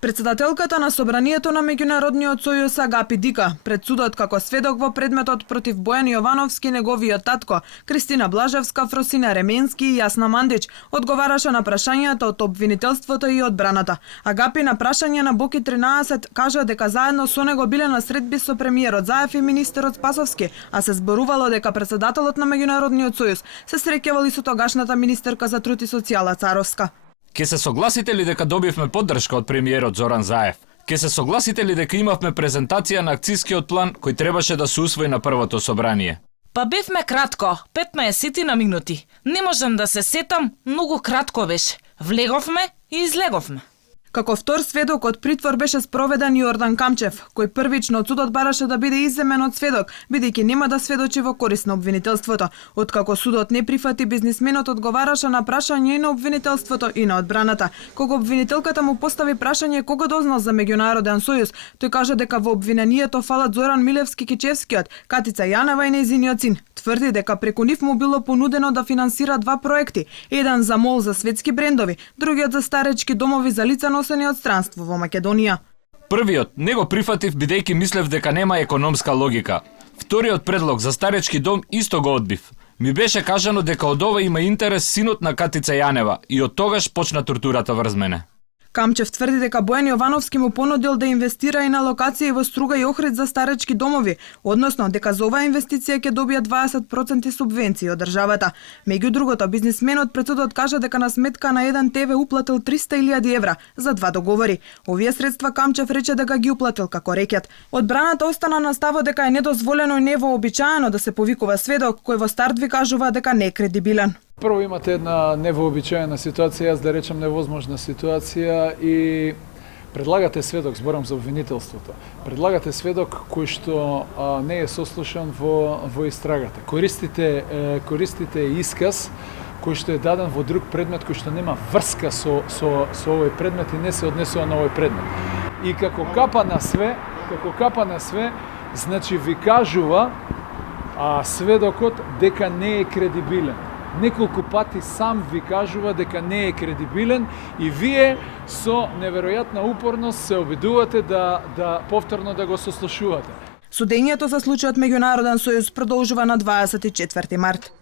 Председателката на собранието на Меѓународниот сојуз Агапи Дика пред судот како сведок во предметот против Бојан Јовановски, неговиот татко, Кристина Блажевска, Фросина Ременски и Јасна Мандич, одговараше на прашањата од обвинителството и одбраната. Агапи на прашање на Боки 13 кажа дека заедно со него биле на средби со премиерот Заев и министерот Спасовски, а се зборувало дека председателот на Меѓународниот сојуз се среќавал и со тогашната министерка за труд и социјала Царовска. Ке се согласите ли дека добивме поддршка од премиерот Зоран Заев? Ке се согласите ли дека имавме презентација на акцискиот план кој требаше да се усвои на првото собрание? Па бевме кратко, 15 на минути. Не можам да се сетам, многу кратко беше. Влеговме и излеговме. Како втор сведок од притвор беше спроведен Јордан Камчев, кој првично од судот бараше да биде изземен од сведок, бидејќи нема да сведочи во корист на обвинителството. Откако судот не прифати, бизнисменот одговараше на прашање и на обвинителството и на одбраната. Кога обвинителката му постави прашање кога дознал за Меѓународен сојуз, тој кажа дека во обвинението фалат Зоран Милевски-Кичевскиот, Катица Јанева и нејзиниот син. Тврди дека преку нив му било понудено да финансира два проекти, еден за мол за светски брендови, другиот за старечки домови за лица носени од странство во Македонија. Првиот не го прифатив бидејќи мислев дека нема економска логика. Вториот предлог за старечки дом исто го одбив. Ми беше кажано дека од ова има интерес синот на Катица Јанева и од тогаш почна тортурата врз мене. Камчев тврди дека Бојан Јовановски му понудил да инвестира и на локација во Струга и Охрид за старечки домови, односно дека за оваа инвестиција ќе добија 20% субвенции од државата. Меѓу другото, бизнисменот пред судот кажа дека на сметка на еден ТВ уплатил 300.000 евра за два договори. Овие средства Камчев рече дека ги уплатил како рекет. Одбраната остана на ставот дека е недозволено и невообичаено да се повикува сведок кој во старт ви кажува дека не е кредибилен. Прво имате една невообичаена ситуација, јас да речем невозможна ситуација и предлагате сведок, зборам за обвинителството. Предлагате сведок кој што не е сослушан во истрагата. Користите исказ кој што е даден во друг предмет кој што нема врска со овој предмет и не се однесува на овој предмет. И како капа на све, значи ви кажува сведокот дека не е кредибилен. Неколку пати сам ви кажува дека не е кредибилен и вие со неверојатна упорност се обидувате да повторно да го сослушувате. Судењето за случајот Меѓународен сојуз продолжува на 24 март.